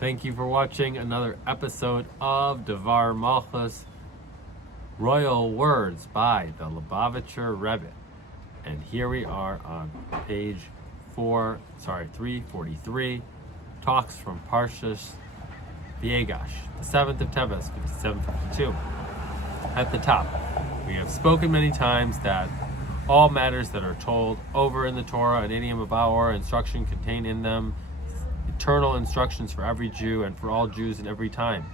Thank you for watching another episode of Devar Malchus, Royal Words by the Lubavitcher Rebbe. And here we are on page 343, talks from Parshat Vayigash, the 7th of Teves, 5752. At the top, we have spoken many times that all matters that are told over in the Torah and idiom of our instruction contain in them eternal instructions for every Jew and for all Jews in every time,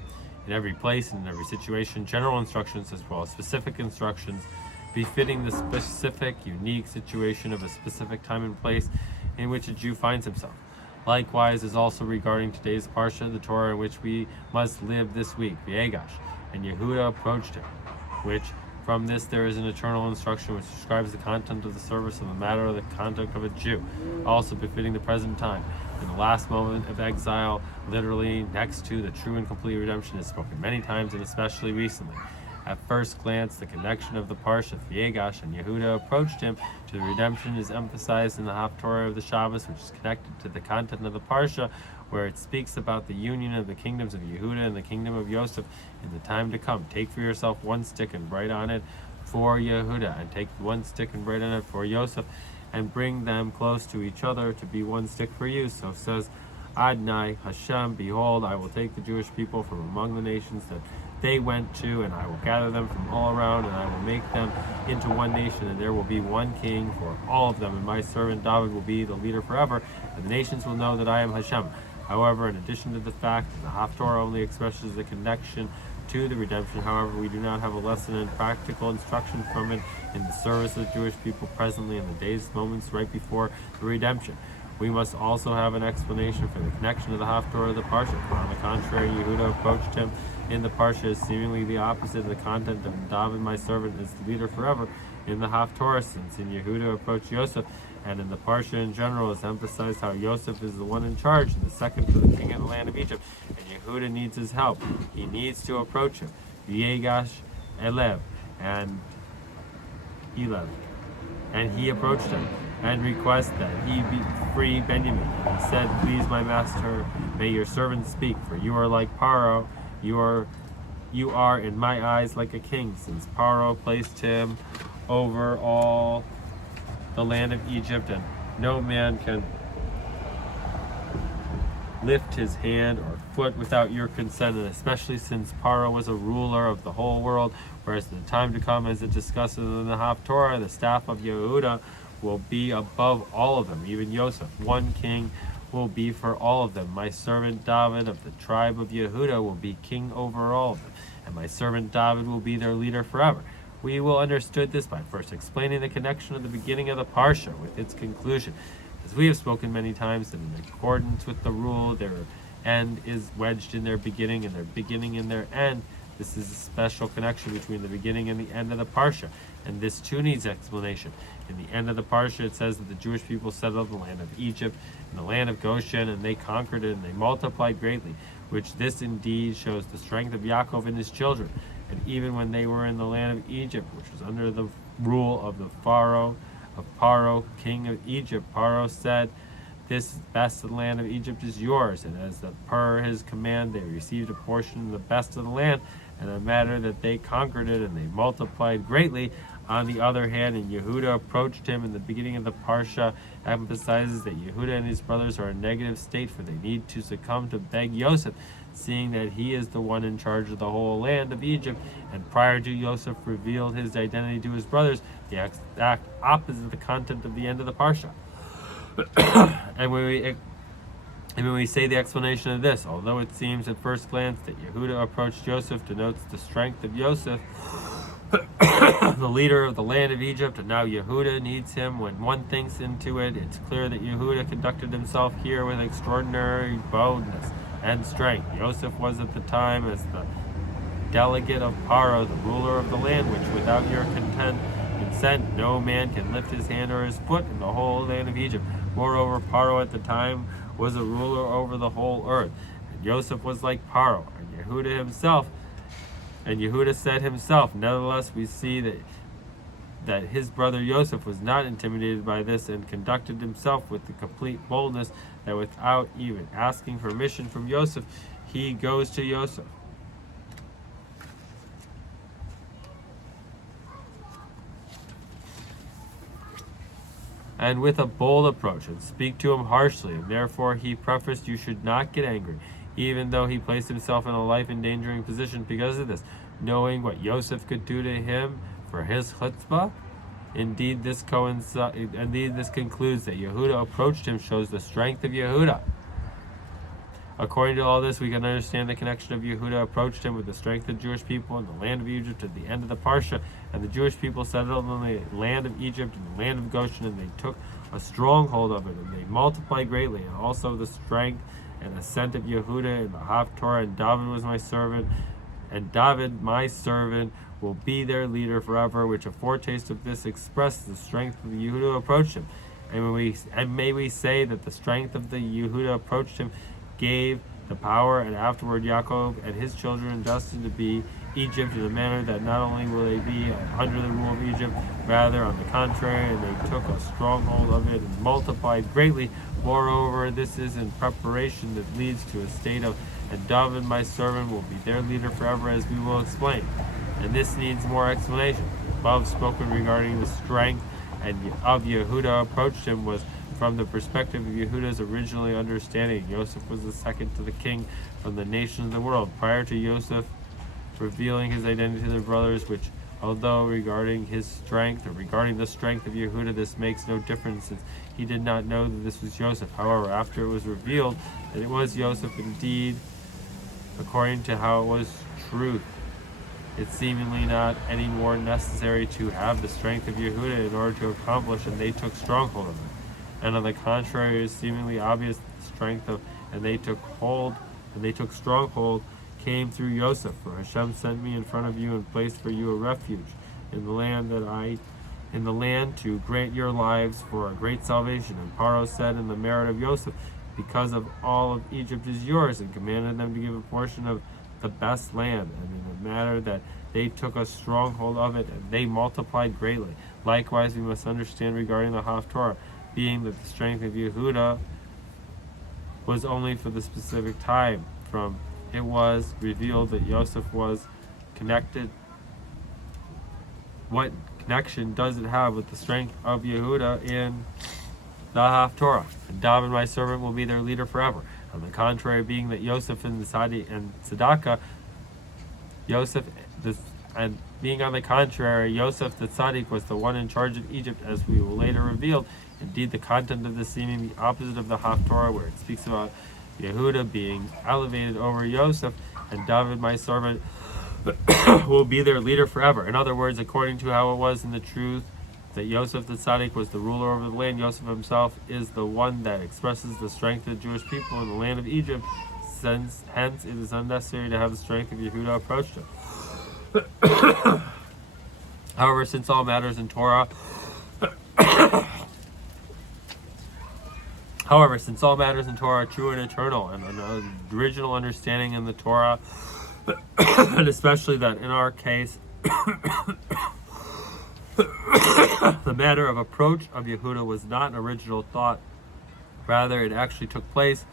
in every place, and in every situation, general instructions as well as specific instructions befitting the specific, unique situation of a specific time and place in which a Jew finds himself. Likewise is also regarding today's Parsha, the Torah in which we must live this week, Vayigash, and Yehuda approached him, which from this there is an eternal instruction which describes the content of the service of the matter of the conduct of a Jew, also befitting the present time. In the last moment of exile, literally next to the true and complete redemption is spoken many times and especially recently. At first glance, the connection of the Parshat, Vayigash, and Yehuda approached him to the redemption is emphasized in the Haftorah of the Shabbos, which is connected to the content of the Parsha, where it speaks about the union of the kingdoms of Yehuda and the kingdom of Yosef in the time to come. Take for yourself one stick and write on it for Yehuda, and take one stick and write on it for Yosef, and bring them close to each other to be one stick for you. So says Adonai Hashem, behold, I will take the Jewish people from among the nations that they went to, and I will gather them from all around, and I will make them into one nation, and there will be one king for all of them, and my servant David will be the leader forever, and the nations will know that I am Hashem. However, in addition to the fact that the Haftorah only expresses the connection to the redemption, however, we do not have a lesson and practical instruction from it in the service of the Jewish people presently in the days, moments right before the redemption. We must also have an explanation for the connection of the Haftorah of the Parsha. On the contrary, Yehuda approached him in the Parsha is seemingly the opposite of the content of David, my servant, is the leader forever in the Haftorah, since in Yehuda approached Yosef, and in the Parsha in general is emphasized how Yosef is the one in charge and the second to the king of the land of Egypt, and Yehuda needs his help. He needs to approach him. Vayigash Elev and Elev. And he approached him and requested that he be free Benjamin. And he said, please, my master, may your servant speak, for you are like Paro. You are in my eyes like a king, since Paro placed him over all the land of Egypt, and no man can lift his hand or foot without your consent, and especially since Paro was a ruler of the whole world, whereas in the time to come, as it discusses in the Haftorah, the staff of Yehuda will be above all of them, even Yosef. One king will be for all of them. My servant David of the tribe of Yehuda will be king over all of them, and my servant David will be their leader forever. We will understood this by first explaining the connection of the beginning of the Parsha with its conclusion. As we have spoken many times, that in accordance with the rule, their end is wedged in their beginning, and their beginning in their end. This is a special connection between the beginning and the end of the Parsha, and this too needs explanation. In the end of the Parsha, it says that the Jewish people settled the land of Egypt and the land of Goshen, and they conquered it, and they multiplied greatly, which this indeed shows the strength of Yaakov and his children. And even when they were in the land of Egypt, which was under the rule of the Pharaoh, of Paro, king of Egypt, Paro said, this best of the land of Egypt is yours. And as per his command, they received a portion of the best of the land, and a matter that they conquered it, and they multiplied greatly. On the other hand, and Yehuda approached him in the beginning of the Parsha, emphasizes that Yehuda and his brothers are in a negative state, for they need to succumb to beg Yosef, seeing that he is the one in charge of the whole land of Egypt. And prior to Yosef revealed his identity to his brothers, the exact opposite of the content of the end of the Parsha. And when we say the explanation of this, although it seems at first glance that Yehuda approached Yosef denotes the strength of Yosef, the leader of the land of Egypt, and now Yehuda needs him. When one thinks into it, it's clear that Yehuda conducted himself here with extraordinary boldness and strength. Yosef was at the time as the delegate of Paro, the ruler of the land, which without your consent no man can lift his hand or his foot in the whole land of Egypt. Moreover, Paro at the time was a ruler over the whole earth, and Yosef was like Paro, and Yehuda himself. And Yehuda said himself, nevertheless, we see that that his brother Yosef was not intimidated by this and conducted himself with the complete boldness that without even asking permission from Yosef, he goes to Yosef. And with a bold approach, and speak to him harshly, and therefore he prefaced, "You should not get angry," even though he placed himself in a life-endangering position because of this, knowing what Yosef could do to him for his chutzpah. Indeed, this concludes that Yehuda approached him shows the strength of Yehuda. According to all this, we can understand the connection of Yehuda approached him with the strength of the Jewish people in the land of Egypt at the end of the Parshat, and the Jewish people settled in the land of Egypt and the land of Goshen, and they took a stronghold of it, and they multiplied greatly, and also the strength and ascent of Yehuda in the Haftorah, and David was my servant, and David, my servant, will be their leader forever, which a foretaste of this expressed the strength of the Yehuda approached him. And may we say that the strength of the Yehuda approached him gave the power, and afterward Yaakov and his children destined to be Egypt in a manner that not only will they be under the rule of Egypt, rather on the contrary, and they took a stronghold of it and multiplied greatly. Moreover, this is in preparation that leads to a state of, and David my servant will be their leader forever, as we will explain. And this needs more explanation. Above spoken regarding the strength of Yehuda approached him was from the perspective of Yehuda's originally understanding. Yosef was the second to the king from the nations of the world. Prior to Yosef revealing his identity to the brothers, which, although regarding his strength, or regarding the strength of Yehuda, this makes no difference, since he did not know that this was Yosef. However, after it was revealed that it was Yosef indeed, according to how it was truth, it's seemingly not any more necessary to have the strength of Yehuda in order to accomplish, and they took stronghold of it. And on the contrary, it is seemingly obvious that the strength of, and they took stronghold, came through Yosef. For Hashem sent me in front of you and placed for you a refuge in the land to grant your lives for a great salvation. And Paro said in the merit of Yosef, because of all of Egypt is yours, and commanded them to give a portion of the best land, and in the matter that they took a stronghold of it, and they multiplied greatly. Likewise, we must understand regarding the Haftorah, being that the strength of Yehuda was only for the specific time. From it was revealed that Yosef was connected. What connection does it have with the strength of Yehuda in the Haftorah? And David, my servant, will be their leader forever. On the contrary, being that Yosef and the Sadi and Tzedakah, being on the contrary, Yosef the Tzaddik was the one in charge of Egypt, as we will later reveal. Indeed, the content of this seeming the opposite of the Haftorah, where it speaks about Yehuda being elevated over Yosef, and David, my servant, will be their leader forever. In other words, according to how it was in the truth that Yosef the Tzaddik was the ruler over the land, Yosef himself is the one that expresses the strength of the Jewish people in the land of Egypt. Hence, it is unnecessary to have the strength of Yehuda approach him. However, since all matters in Torah are true and eternal, and an original understanding in the Torah, and especially that in our case, the matter of approach of Yehuda was not an original thought, rather it actually took place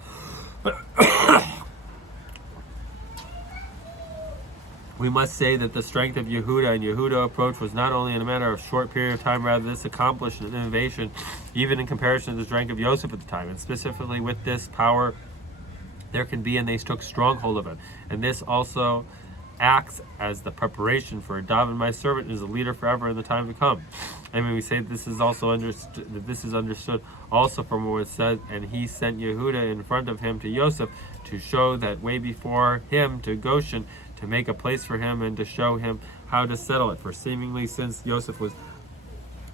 we must say that the strength of Yehuda and Yehuda approach was not only in a matter of short period of time, rather this accomplished an innovation even in comparison to the strength of Yosef at the time. And specifically with this power there can be, and they took stronghold of it. And this also acts as the preparation for David, my servant, is a leader forever in the time to come. And when we say this is also understood, that this is understood also from what it said, and he sent Yehuda in front of him to Yosef to show that way before him to Goshen, to make a place for him and to show him how to settle it. For seemingly since Yosef was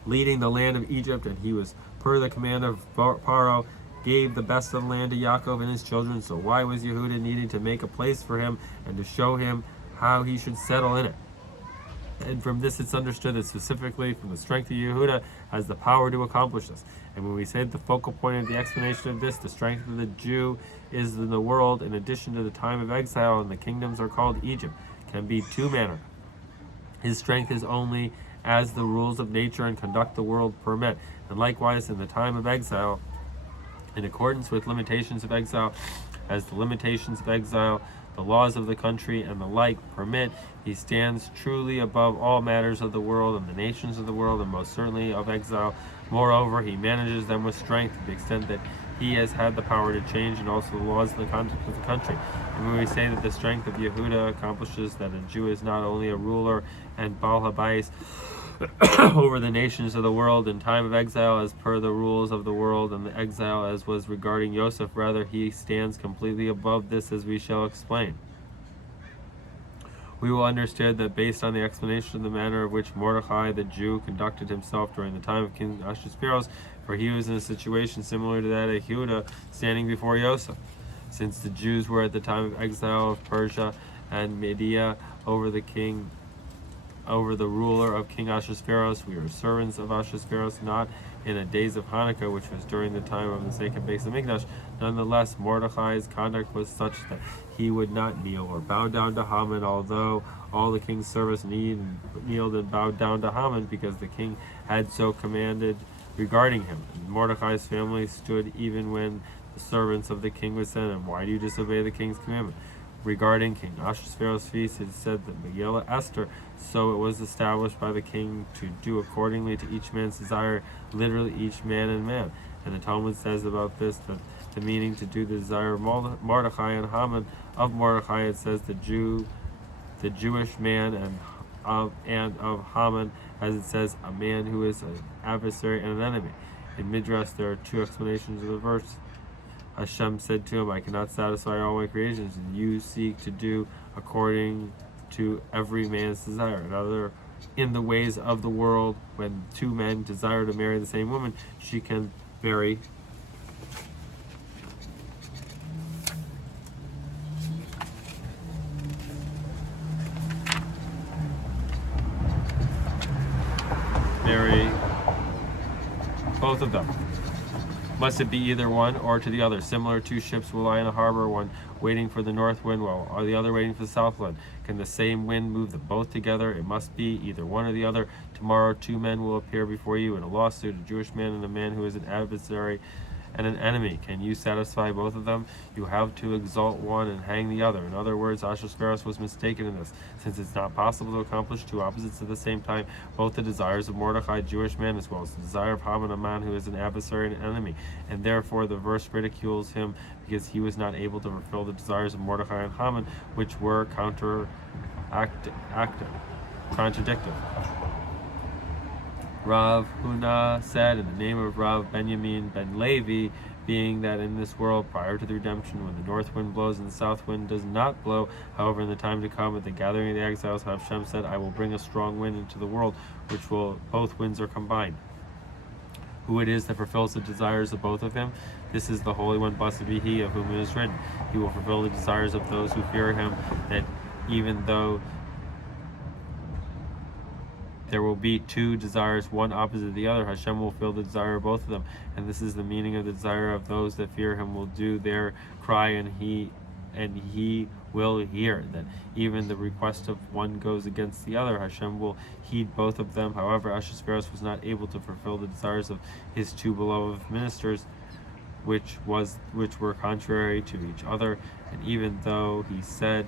leading the land of Egypt, and he was per the command of Paro, gave the best of the land to Yaakov and his children, so why was Yehuda needing to make a place for him and to show him how he should settle in it? And from this it's understood that specifically from the strength of Yehuda has the power to accomplish this. And when we say that the focal point of the explanation of this, the strength of the Jew is in the world, in addition to the time of exile, and the kingdoms are called Egypt, can be two manner. His strength is only as the rules of nature and conduct the world permit. And likewise, in the time of exile, in accordance with limitations of exile, as the limitations of exile, the laws of the country, and the like permit, he stands truly above all matters of the world and the nations of the world, and most certainly of exile. Moreover, he manages them with strength to the extent that he has had the power to change, and also the laws of the conduct of the country. And when we say that the strength of Yehuda accomplishes that a Jew is not only a ruler and Baal Habayis over the nations of the world in time of exile as per the rules of the world, and the exile as was regarding Yosef, rather he stands completely above this, as we shall explain. We will understand that based on the explanation of the manner of which Mordechai the Jew conducted himself during the time of King Ahasuerus, for he was in a situation similar to that of Yehuda standing before Yosef. Since the Jews were at the time of exile of Persia and Media over the ruler of King Ahasuerus, we are servants of Ahasuerus, not in the days of Hanukkah, which was during the time of the second Beis Hamikdash. Nonetheless, Mordechai's conduct was such that he would not kneel or bow down to Haman, although all the king's servants kneeled and bowed down to Haman, because the king had so commanded regarding him. And Mordechai's family stood even when the servants of the king would say to him, "Why do you disobey the king's commandment?" Regarding King Ahasuerus' feast, it is said that Megillah Esther, so it was established by the king to do accordingly to each man's desire, literally each man and man. And the Talmud says about this that the meaning to do the desire of Mordechai and Haman. Of Mordechai it says the Jewish man, and of Haman, as it says, a man who is an adversary and an enemy. In Midrash there are two explanations of the verse. Hashem said to him, "I cannot satisfy all my creations, and you seek to do according to every man's desire." Another, in the ways of the world, when two men desire to marry the same woman, she can marry both of them. Must it be either one or to the other? Similar, two ships will lie in a harbor, one waiting for the north wind, while the other waiting for the south wind. Can the same wind move them both together? It must be either one or the other. Tomorrow two men will appear before you in a lawsuit, a Jewish man and a man who is an adversary and an enemy. Can you satisfy both of them? You have to exalt one and hang the other. In other words, Ahasuerus was mistaken in this, since it's not possible to accomplish two opposites at the same time, both the desires of Mordechai, Jewish man, as well as the desire of Haman, a man who is an adversary and an enemy. And therefore the verse ridicules him, because he was not able to fulfill the desires of Mordechai and Haman, which were contradictive. Rav Huna said, in the name of Rav Benjamin ben Levi, being that in this world prior to the redemption, when the north wind blows and the south wind does not blow, however in the time to come at the gathering of the exiles, Hashem said, "I will bring a strong wind into the world, which will both winds are combined." Who it is that fulfills the desires of both of him? This is the Holy One, blessed be he, of whom it is written, "He will fulfill the desires of those who fear him," that even though there will be two desires, one opposite the other, Hashem will fill the desire of both of them. And this is the meaning of the desire of those that fear him will do their cry, and he will hear. That even the request of one goes against the other, Hashem will heed both of them. However, Ahasuerus was not able to fulfill the desires of his two beloved ministers, which were contrary to each other. And even though he said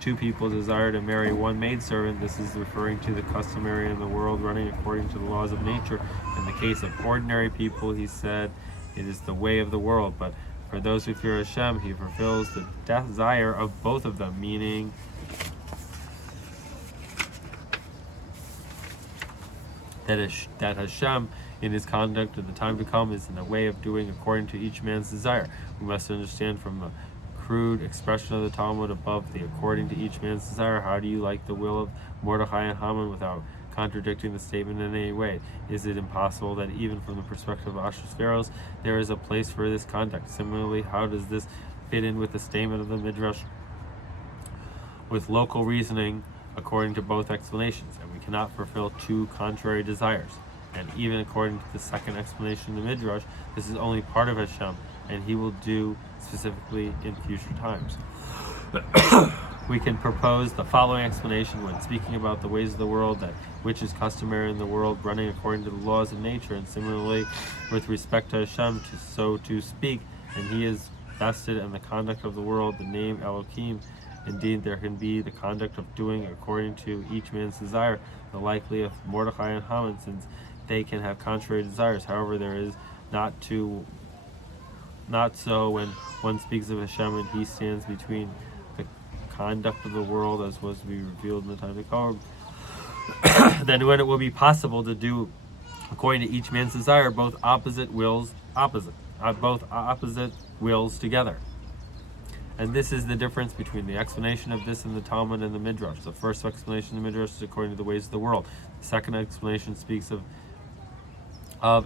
two people desire to marry one maidservant, this is referring to the customary in the world running according to the laws of nature. In the case of ordinary people, he said, it is the way of the world. But for those who fear Hashem, he fulfills the desire of both of them, meaning that Hashem, in his conduct of the time to come, is in the way of doing according to each man's desire. We must understand from the crude expression of the Talmud above, the according to each man's desire. How do you like the will of Mordechai and Haman without contradicting the statement in any way? Is it impossible that even from the perspective of Ahasuerus there is a place for this conduct? Similarly, how does this fit in with the statement of the Midrash with local reasoning according to both explanations? And we cannot fulfill two contrary desires. And even according to the second explanation of the Midrash, this is only part of Hashem, and he will do specifically in future times. We can propose the following explanation when speaking about the ways of the world, that which is customary in the world running according to the laws of nature, and similarly with respect to Hashem, so to speak, and he is vested in the conduct of the world, the name Elohim. Indeed, there can be the conduct of doing according to each man's desire, the likely of Mordechai and Haman, since they can have contrary desires. However, there is not so when one speaks of Hashem and he stands between the conduct of the world as was to be revealed in the time to come. Then when it will be possible to do according to each man's desire, both opposite wills together. And this is the difference between the explanation of this in the Talmud and the Midrash. The first explanation in the Midrash is according to the ways of the world. The second explanation speaks of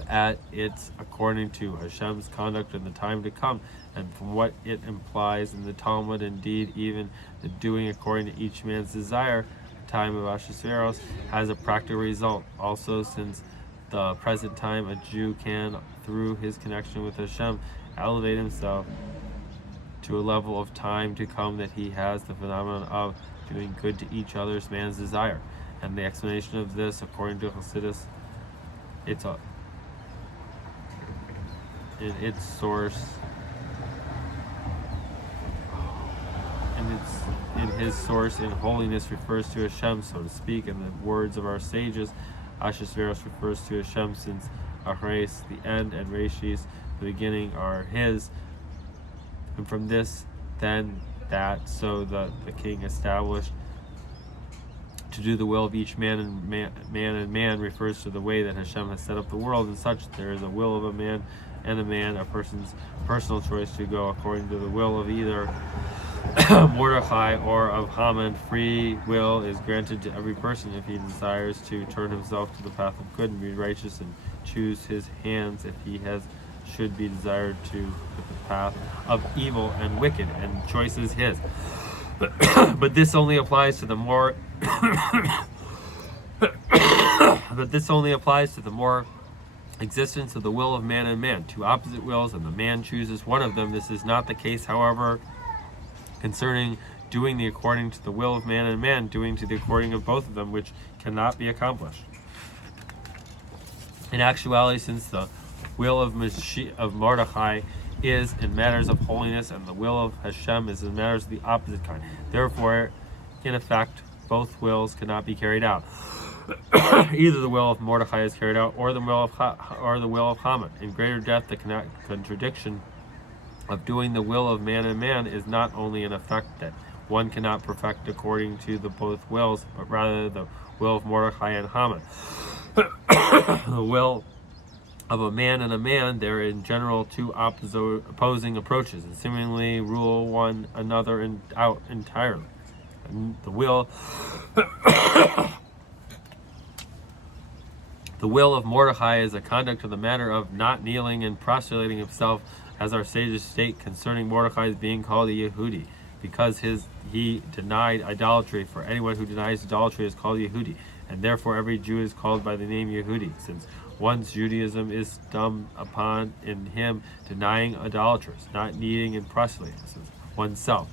at its according to Hashem's conduct in the time to come, and from what it implies in the Talmud, indeed, even the doing according to each man's desire, the time of Ahasuerus, has a practical result. Also, since the present time, a Jew can, through his connection with Hashem, elevate himself to a level of time to come that he has the phenomenon of doing good to each other's man's desire. And the explanation of this, according to Chassidus, in its source in holiness refers to Hashem, so to speak, and the words of our sages, Ahasuerus refers to Hashem, since Achares, the end, and Reshis, the beginning, are his. And from this, then, that so the king established to do the will of each man and man refers to the way that Hashem has set up the world, and such there is a will of a man, a person's personal choice to go according to the will of either Mordechai or of Haman. Free will is granted to every person if he desires to turn himself to the path of good and be righteous, and choose his hands if he should be desired to the path of evil and wicked, and choice is his. But this only applies to the more existence of the will of man and man, two opposite wills, and the man chooses one of them. This is not the case, however, concerning doing the according to the will of man and man, doing to the according of both of them, which cannot be accomplished. In actuality, since the will of Mordechai is in matters of holiness, and the will of Hashem is in matters of the opposite kind, therefore, in effect, both wills cannot be carried out. Either the will of Mordechai is carried out, or the will of Haman. In greater depth, the contradiction of doing the will of man and man is not only an effect that one cannot perfect according to the both wills, but rather the will of Mordechai and Haman. The will of a man and a man, there are in general two opposing approaches, and seemingly rule one another out entirely. And the will of Mordechai is a conduct of the matter of not kneeling and prostrating himself, as our sages state concerning Mordechai's being called a Yehudi, because he denied idolatry. For anyone who denies idolatry is called Yehudi, and therefore every Jew is called by the name Yehudi, since one's Judaism is stemmed upon in him denying idolaters, not kneeling and prostrating oneself.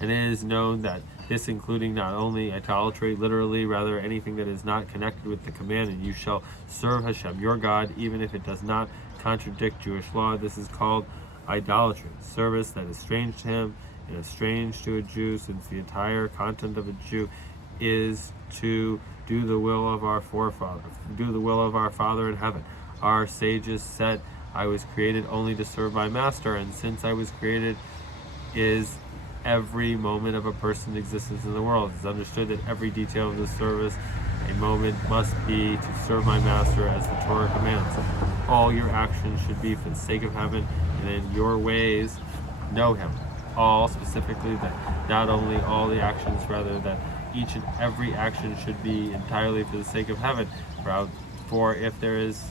And it is known that this including not only idolatry, literally, rather anything that is not connected with the command, and you shall serve Hashem your God, even if it does not contradict Jewish law. This is called idolatry, service that is strange to him and is strange to a Jew, since the entire content of a Jew is to do the will of our forefather, do the will of our Father in heaven. Our sages said, I was created only to serve my master, and since I was created is every moment of a person's existence in the world. It's understood that every detail of the service a moment must be to serve my master as the Torah commands. All your actions should be for the sake of heaven, and in your ways know him. All specifically, that not only all the actions, rather that each and every action should be entirely for the sake of heaven. For if there is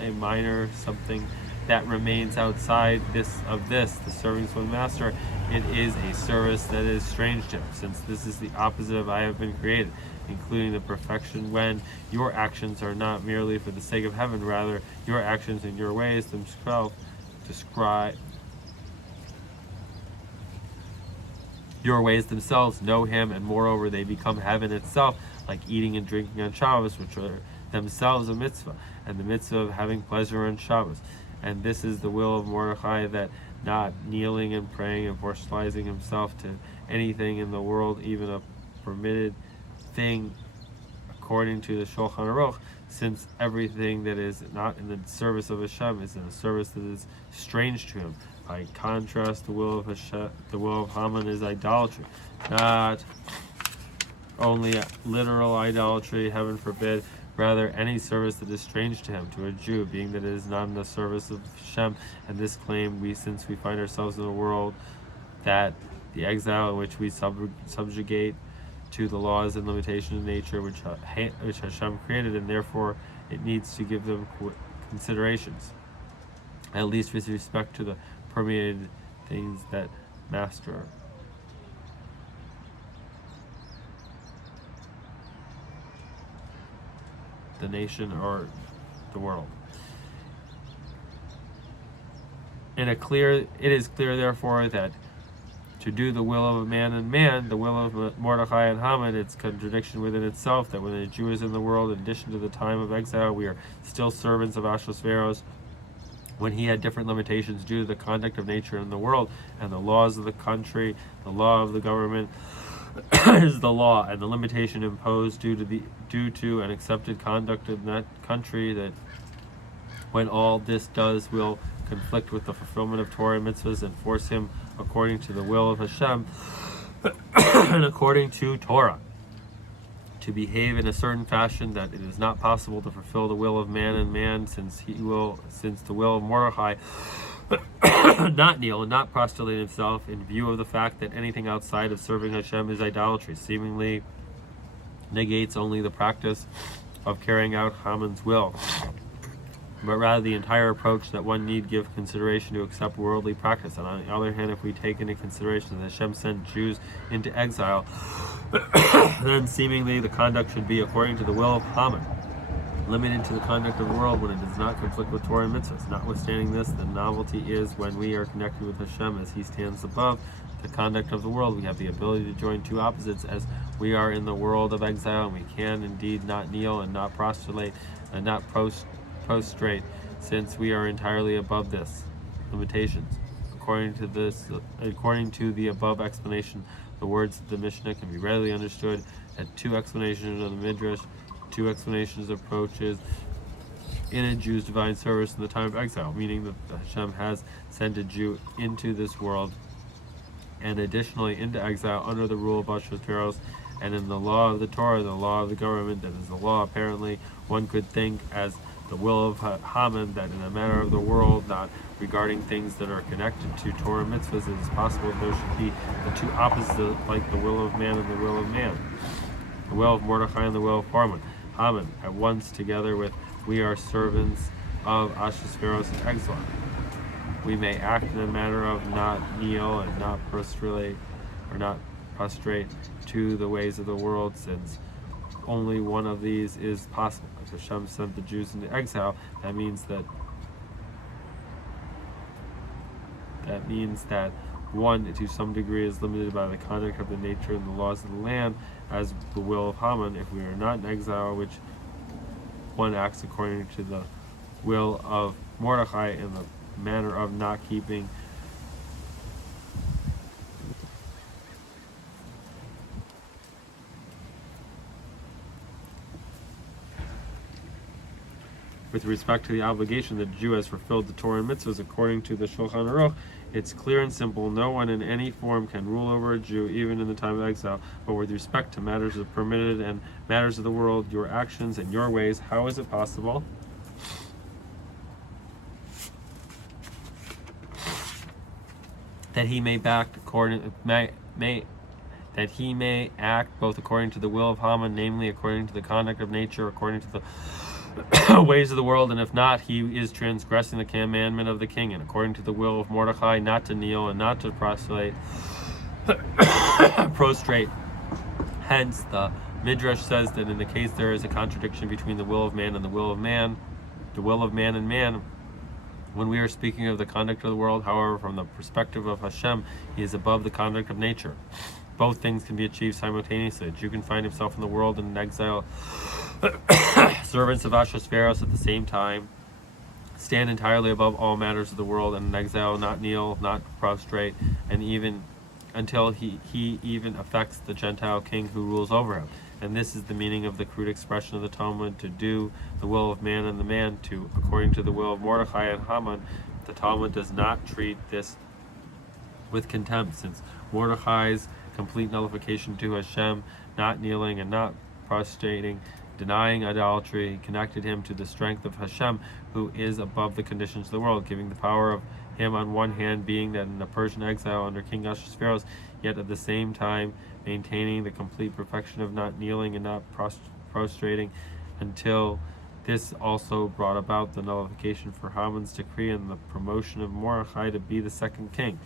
a minor something that remains outside the serving of the master, it is a service that is strange to him, since this is the opposite of I have been created, including the perfection when your actions are not merely for the sake of heaven, rather your actions and your ways themselves Your ways themselves know him, and moreover they become heaven itself, like eating and drinking on Shabbos, which are themselves a mitzvah, and the mitzvah of having pleasure on Shabbos. And this is the will of Mordechai, that not kneeling and praying and partializing himself to anything in the world, even a permitted thing according to the Shulchan Aruch, since everything that is not in the service of Hashem is in a service that is strange to him. By contrast, the will of Hashem, the will of Haman is idolatry, not only literal idolatry, heaven forbid, rather any service that is strange to him, to a Jew, being that it is not in the service of Hashem. And this claim, since we find ourselves in a world that the exile in which we subjugate to the laws and limitations of nature which Hashem created, and therefore it needs to give them considerations, at least with respect to the permeated things that master the nation or the world. It is clear, therefore, that to do the will of a man and man, the will of Mordechai and Haman, it's contradiction within itself, that when a Jew is in the world, in addition to the time of exile, we are still servants of Ahasuerus, when he had different limitations due to the conduct of nature in the world, and the laws of the country, the law of the government is the law, and the limitation imposed due to an accepted conduct in that country, that when all this does will conflict with the fulfillment of Torah and mitzvahs and force him according to the will of Hashem and according to Torah to behave in a certain fashion, that it is not possible to fulfill the will of man and man, since the will of Mordechai not kneel and not prostrate himself, in view of the fact that anything outside of serving Hashem is idolatry, seemingly negates only the practice of carrying out Haman's will, but rather the entire approach that one need give consideration to accept worldly practice. And on the other hand, if we take into consideration that Hashem sent Jews into exile, then seemingly the conduct should be according to the will of Haman, limited to the conduct of the world when it does not conflict with Torah and mitzvahs. Notwithstanding this, the novelty is when we are connected with Hashem as he stands above the conduct of the world, we have the ability to join two opposites, as we are in the world of exile, and we can indeed not kneel and not prostrate and not prostrate, since we are entirely above this limitations. According to the above explanation, the words of the Mishnah can be readily understood at two explanations of the Midrash, two explanations approaches in a Jew's divine service in the time of exile, meaning that Hashem has sent a Jew into this world and additionally into exile under the rule of Ahasuerus, and in the law of the Torah, the law of the government, that is the law apparently one could think as the will of Haman, that in a matter of the world, not regarding things that are connected to Torah and mitzvahs, it is possible there should be the two opposites, like the will of man and the will of man, the will of Mordechai and the will of Haman, at once together with we are servants of Ahasuerus in exile. We may act in a manner of not kneel and not prostrate to the ways of the world, since only one of these is possible. If Hashem sent the Jews into exile, that means that one, to some degree, is limited by the conduct of the nature and the laws of the land, as the will of Haman. If we are not in exile, which one acts according to the will of Mordechai in the manner of not keeping with respect to the obligation that the Jew has fulfilled the Torah and mitzvahs according to the Shulchan Aruch. It's clear and simple. No one in any form can rule over a Jew, even in the time of exile. But with respect to matters of permitted and matters of the world, your actions and your ways, how is it possible that he may act both according to the will of Haman, namely according to the conduct of nature, according to the ways of the world, and if not, he is transgressing the commandment of the king, and according to the will of Mordechai, not to kneel and not to prostrate. Hence, the Midrash says that in the case there is a contradiction between the will of man and the will of man, the will of man and man, When we are speaking of the conduct of the world, however, from the perspective of Hashem, he is above the conduct of nature. Both things can be achieved simultaneously. A Jew can find himself in the world and in exile. Servants of Ahasuerus at the same time stand entirely above all matters of the world, and in exile not kneel, not prostrate, and even until he even affects the Gentile king who rules over him. And this is the meaning of the crude expression of the Talmud, to do the will of man and the man to according to the will of Mordechai and Haman. The Talmud does not treat this with contempt, since Mordechai's complete nullification to Hashem, not kneeling and not prostrating, denying idolatry, connected him to the strength of Hashem, who is above the conditions of the world, giving the power of him on one hand being that in the Persian exile under King Ahasuerus, yet at the same time maintaining the complete perfection of not kneeling and not prostrating, until this also brought about the nullification for Haman's decree and the promotion of Mordechai to be the second king.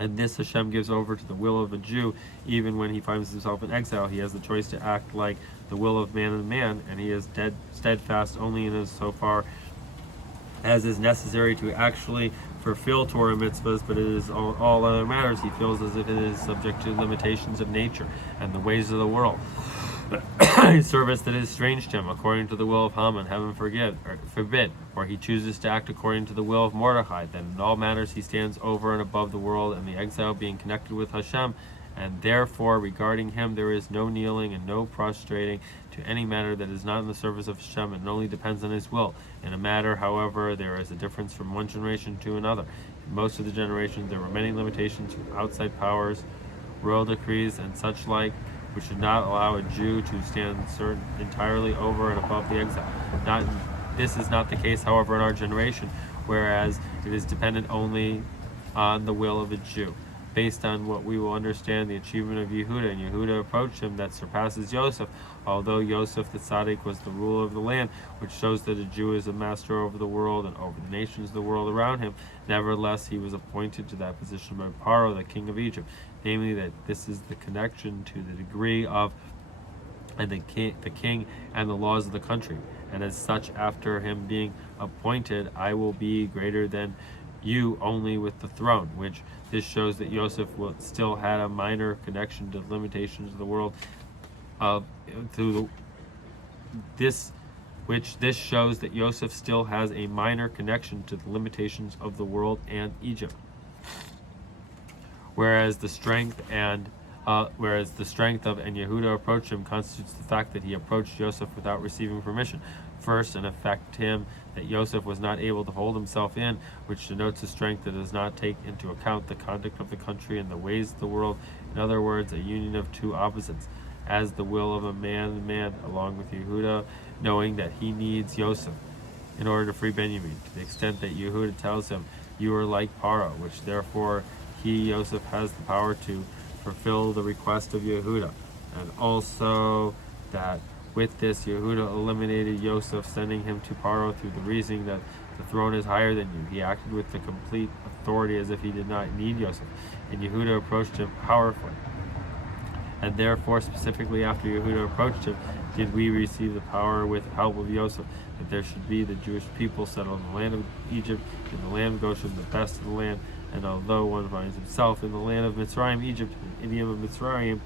And this Hashem gives over to the will of a Jew, even when he finds himself in exile. He has the choice to act like the will of man and man, and he is steadfast only in as so far as is necessary to actually fulfill Torah mitzvahs, but it is all other matters he feels as if it is subject to limitations of nature and the ways of the world. A service that is strange to him, according to the will of Haman, heaven forbid, or he chooses to act according to the will of Mordechai, then in all matters he stands over and above the world and the exile, being connected with Hashem, and therefore regarding him there is no kneeling and no prostrating to any matter that is not in the service of Hashem, and only depends on his will. In a matter, however, there is a difference from one generation to another. In most of the generations there were many limitations from outside powers, royal decrees, and such like, which should not allow a Jew to stand entirely over and above the exile. This is not the case, however, in our generation, whereas it is dependent only on the will of a Jew. Based on what we will understand the achievement of Yehuda, and Yehuda approached him that surpasses Yosef, although Yosef the Tzaddik was the ruler of the land, which shows that a Jew is a master over the world and over the nations of the world around him. Nevertheless, he was appointed to that position by Paro, the king of Egypt, namely that this is the connection to the degree of and the king and the laws of the country. And as such, after him being appointed, I will be greater than you only with the throne, which this shows that Yosef still had a minor connection to the limitations of the world this shows that Yosef still has a minor connection to the limitations of the world and Egypt. Whereas the strength of and Yehuda approached him constitutes the fact that he approached Joseph without receiving permission. First, an effect him that Joseph was not able to hold himself in, which denotes a strength that does not take into account the conduct of the country and the ways of the world. In other words, a union of two opposites, as the will of a man, along with Yehuda, knowing that he needs Joseph in order to free Benjamin, to the extent that Yehuda tells him, "You are like Paro," which therefore he, Joseph, has the power to fulfill the request of Yehuda. And also that with this, Yehuda eliminated Yosef, sending him to Paro through the reasoning that the throne is higher than you. He acted with the complete authority as if he did not need Yosef, and Yehuda approached him powerfully. And therefore, specifically after Yehuda approached him, did we receive the power with help of Yosef, that there should be the Jewish people settled in the land of Egypt, in the land of Goshen, the best of the land. And although one finds himself in the land of Mitzrayim, Egypt, and idiom of Mitzrayim,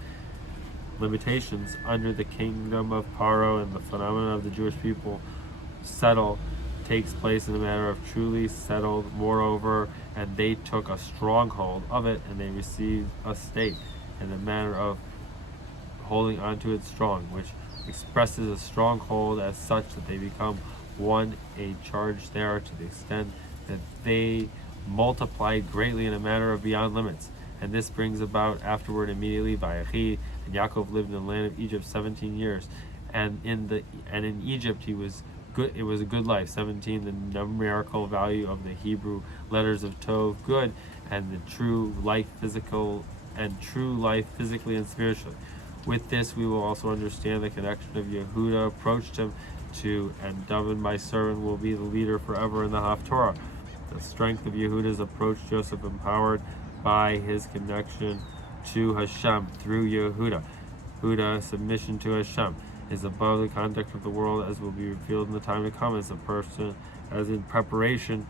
limitations under the kingdom of Paro, and the phenomenon of the Jewish people settle takes place in the matter of truly settled. Moreover, and they took a stronghold of it, and they received a state, and the manner of holding onto it strong, which expresses a stronghold as such that they become one, a charge there to the extent that they multiplied greatly in a manner of beyond limits. And this brings about afterward immediately Vayigash, and Yaakov lived in the land of Egypt 17 years, and in Egypt he was good. It was a good life. 17, the numerical value of the Hebrew letters of Tov, good, and the true life physically and spiritually. With this, we will also understand the connection of Yehuda approached him to, and David, my servant, will be the leader forever in the Haftorah. The strength of Yehuda's approach, Joseph empowered by his connection to Hashem through Yehuda. Yehuda, submission to Hashem. is above the conduct of the world, as will be revealed in the time to come, as in preparation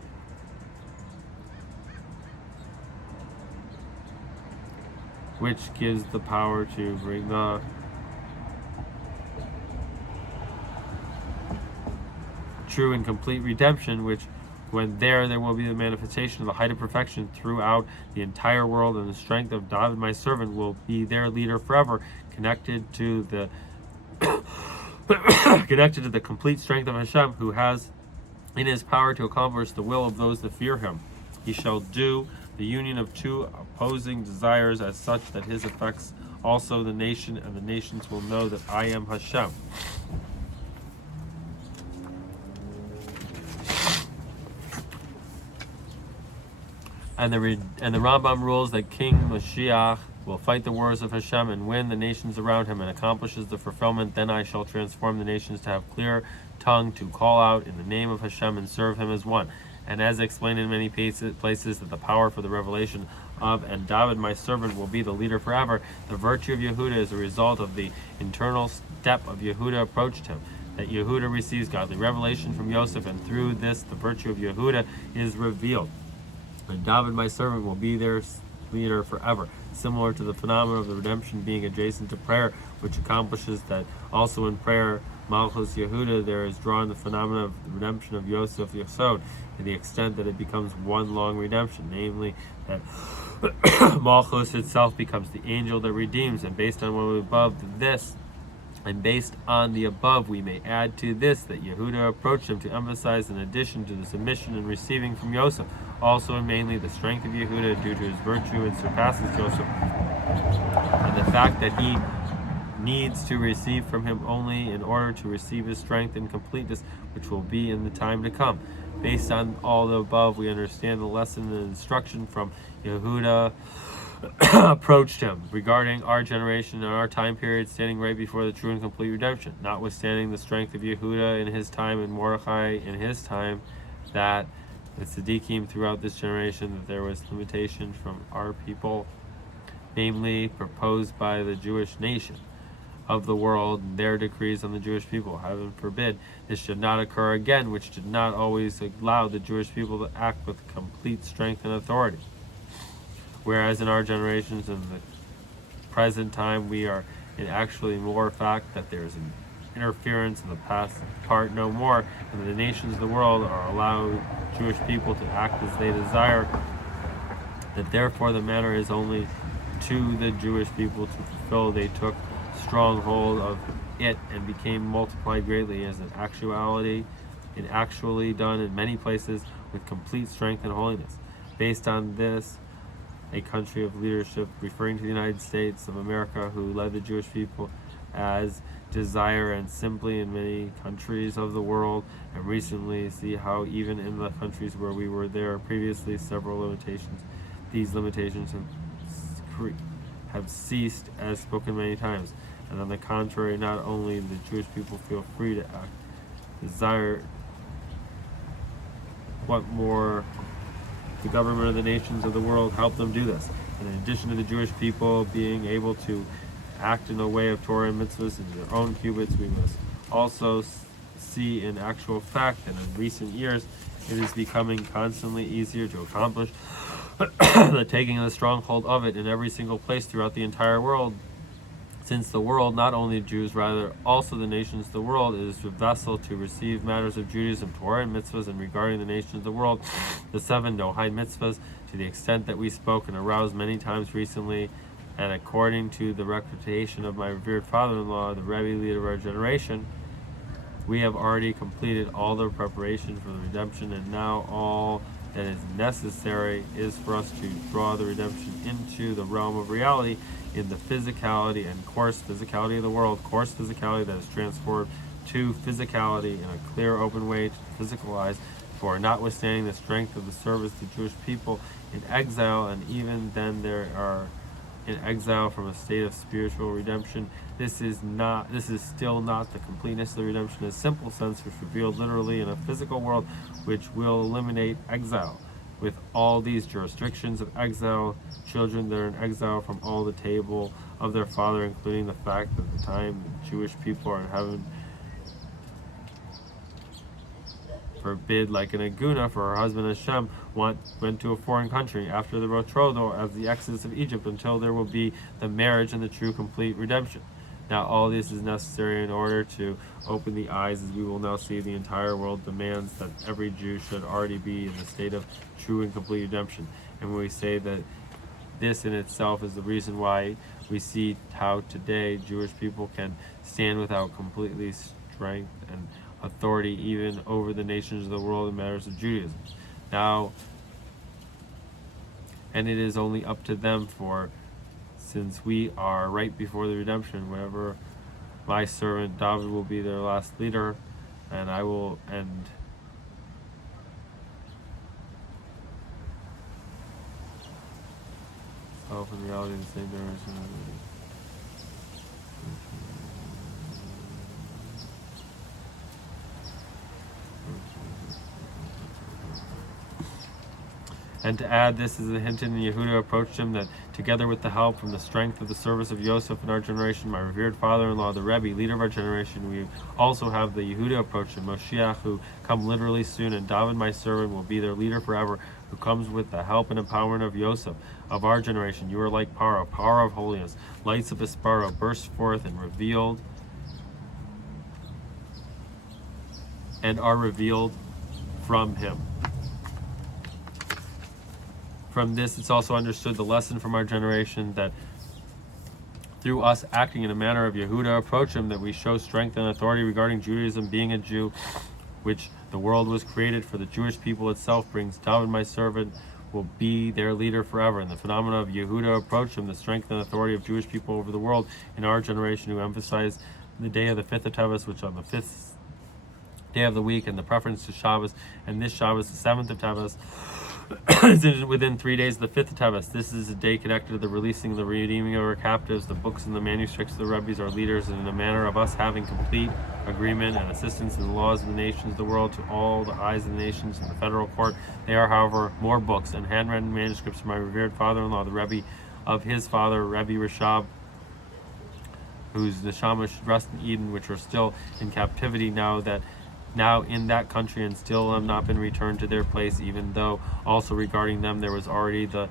which gives the power to bring the true and complete redemption, which when there will be the manifestation of the height of perfection throughout the entire world, and the strength of David my servant will be their leader forever, connected to the complete strength of Hashem, who has in his power to accomplish the will of those that fear him. He shall do the union of two opposing desires as such that his affects also the nation, and the nations will know that I am Hashem. And the Rambam rules that King Mashiach will fight the wars of Hashem and win the nations around him, and accomplishes the fulfillment. Then I shall transform the nations to have clear tongue to call out in the name of Hashem and serve him as one. And as explained in many places, that the power for the revelation of and David my servant will be the leader forever. The virtue of Yehuda is a result of the internal step of Yehuda approached him. That Yehuda receives godly revelation from Yosef, and through this the virtue of Yehuda is revealed. And David my servant will be their leader forever, similar to the phenomenon of the redemption being adjacent to prayer, which accomplishes that also in prayer, Malchus Yehuda, there is drawn the phenomenon of the redemption of Yosef Yesod, to the extent that it becomes one long redemption, namely that Malchus itself becomes the angel that redeems, and based on what we above this, and based on the above, we may add to this that Yehuda approached him to emphasize, in addition to the submission and receiving from Yosef, also and mainly the strength of Yehuda due to his virtue and surpasses Yosef, and the fact that he needs to receive from him only in order to receive his strength and completeness, which will be in the time to come. Based on all the above, we understand the lesson and instruction from Yehuda approached him regarding our generation and our time period, standing right before the true and complete redemption, notwithstanding the strength of Yehuda in his time and Mordechai in his time, that the tzaddikim throughout this generation, that there was limitation from our people, namely proposed by the Jewish nation of the world, and their decrees on the Jewish people. Heaven forbid this should not occur again, which did not always allow the Jewish people to act with complete strength and authority. Whereas in our generations, in the present time, we are in actually more fact that there is an interference in the past part no more, and the nations of the world are allowed Jewish people to act as they desire, that therefore the matter is only to the Jewish people to fulfill. They took strong hold of it and became multiplied greatly, as actually done in many places with complete strength and holiness. Based on this, a country of leadership, referring to the United States of America, who led the Jewish people as desire, and simply in many countries of the world, and recently see how even in the countries where we were there previously, several limitations, these limitations have ceased, as spoken many times. And on the contrary, not only the Jewish people feel free to act, desire, what more the government of the nations of the world help them do this. And in addition to the Jewish people being able to act in the way of Torah and mitzvahs in their own cubits, we must also see in actual fact that in recent years it is becoming constantly easier to accomplish the taking of the stronghold of it in every single place throughout the entire world, since the world, not only Jews, rather also the nations of the world, is a vessel to receive matters of Judaism, Torah, and mitzvahs. And regarding the nations of the world, the 7 Noahide mitzvahs, to the extent that we spoke and aroused many times recently, and according to the reputation of my revered father-in-law, the Rebbe leader of our generation, we have already completed all the preparation for the redemption, and now all that is necessary is for us to draw the redemption into the realm of reality, in the physicality and coarse physicality of the world, coarse physicality that is transformed to physicality in a clear, open way to physical eyes. For notwithstanding the strength of the service to the Jewish people in exile, and even then there are in exile from a state of spiritual redemption, this is still not the completeness of the redemption in a simple sense, which revealed literally in a physical world, which will eliminate exile, with all these jurisdictions of exile, children that are in exile from all the table of their father, including the fact that the time the Jewish people are in heaven forbid, like an Aguna, for her husband Hashem went to a foreign country after the betrothal as the exodus of Egypt, until there will be the marriage and the true complete redemption. Now all this is necessary in order to open the eyes, as we will now see the entire world demands that every Jew should already be in a state of true and complete redemption. And when we say that this in itself is the reason why we see how today Jewish people can stand without completely strength and authority even over the nations of the world in matters of Judaism. Now, and it is only up to them, for since we are right before the redemption, whenever my servant David will be their last leader, and I will end self in reality in the same direction. And to add, this is a hint in Yehuda approached him that together with the help from the strength of the service of Yosef in our generation, my revered father-in-law, the Rebbe, leader of our generation, we also have the Yehuda approached him, Moshiach, who come literally soon, and David, my servant, will be their leader forever, who comes with the help and empowerment of Yosef of our generation. You are like Paro, power of holiness, lights of Asparo, burst forth and revealed, and are revealed from him. From this, it's also understood the lesson from our generation that through us acting in a manner of Yehuda approach him, that we show strength and authority regarding Judaism being a Jew, which the world was created for the Jewish people itself, brings David, my servant, will be their leader forever. And the phenomena of Yehuda approach him, the strength and authority of Jewish people over the world in our generation, who emphasize the day of the 5th of Teves, which on the 5th day of the week, and the preference to Shabbos, and this Shabbos, the 7th of Teves, is within 3 days of the 5th of Teves. This is a day connected to the releasing and the redeeming of our captives, the books and the manuscripts of the Rebbes, our leaders, and in a manner of us having complete agreement and assistance in the laws of the nations of the world to all the eyes of the nations in the federal court. They are, however, more books and handwritten manuscripts from my revered father-in-law, the Rebbe of his father, Rebbe Rashab, whose neshama should rest in Eden, which are still in captivity now in that country, and still have not been returned to their place, even though also regarding them there was already the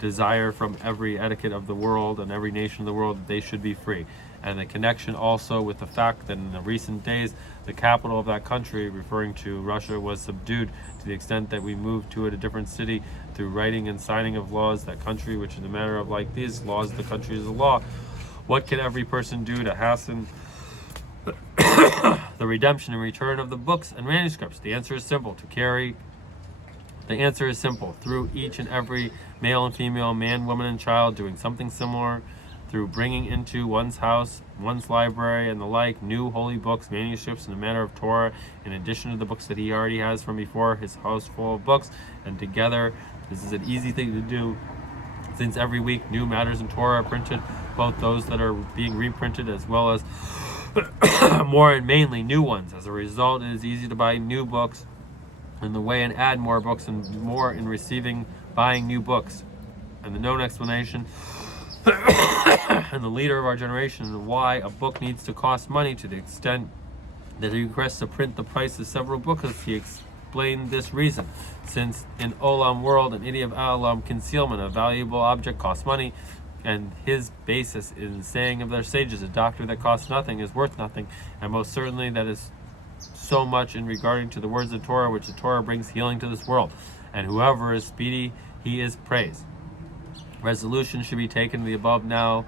desire from every etiquette of the world and every nation of the world that they should be free. And the connection also with the fact that in the recent days the capital of that country, referring to Russia, was subdued to the extent that we moved to it a different city through writing and signing of laws. That country, which in a matter of like these laws, the country is a law. What can every person do to hasten the redemption and return of the books and manuscripts? The answer is simple. Through each and every male and female, man, woman, and child doing something similar, through bringing into one's house, one's library, and the like, new holy books, manuscripts in the manner of Torah, in addition to the books that he already has from before, his house full of books, and together, this is an easy thing to do, since every week new matters in Torah are printed, both those that are being reprinted as well as more and mainly new ones. As a result, it is easy to buy new books in the way and add more books and more in buying new books. And the known explanation and the leader of our generation and why a book needs to cost money to the extent that he requests to print the price of several books, he explained this reason. Since in Olam world and Idi of Alam concealment, a valuable object costs money, and his basis in saying of their sages, a doctor that costs nothing is worth nothing, and most certainly that is so much in regarding to the words of Torah, which the Torah brings healing to this world. And whoever is speedy, he is praised. Resolution should be taken to the above now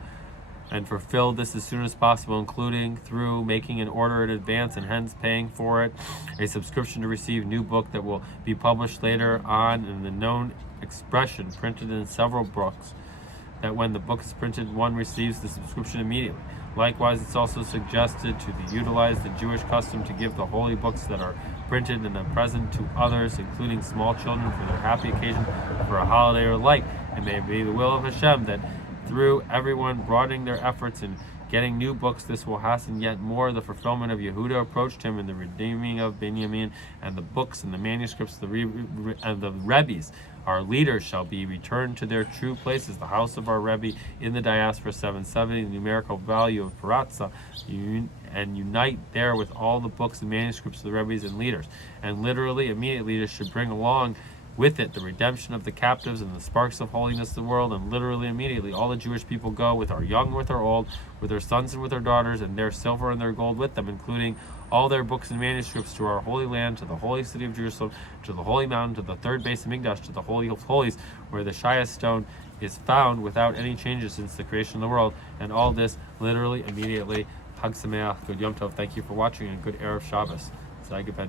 and fulfill this as soon as possible, including through making an order in advance and hence paying for it, a subscription to receive new book that will be published later on in the known expression printed in several books, that when the book is printed, one receives the subscription immediately. Likewise, it's also suggested to utilize the Jewish custom to give the holy books that are printed and a present to others, including small children, for their happy occasion, for a holiday or like. It may be the will of Hashem that through everyone broadening their efforts in getting new books. This will hasten yet more. The fulfillment of Yehuda approached him, and the redeeming of Binyamin, and the books and the manuscripts, and the Rebbes, our leaders, shall be returned to their true places. The house of our Rebbe in the diaspora 770, the numerical value of Paratza, and unite there with all the books and manuscripts of the Rebbes and leaders. And literally, immediate leaders should bring along with it the redemption of the captives and the sparks of holiness of the world. And literally, immediately, all the Jewish people go, with our young, with our old, with their sons and with their daughters, and their silver and their gold with them, including all their books and manuscripts, to our holy land, to the holy city of Jerusalem, to the holy mountain, to the third base of Mikdash, to the Holy of Holies, where the Shias stone is found without any changes since the creation of the world. And all this literally, immediately. Hag Sameach, good Yom Tov. Thank you for watching, and good Erev Shabbos. Zelle.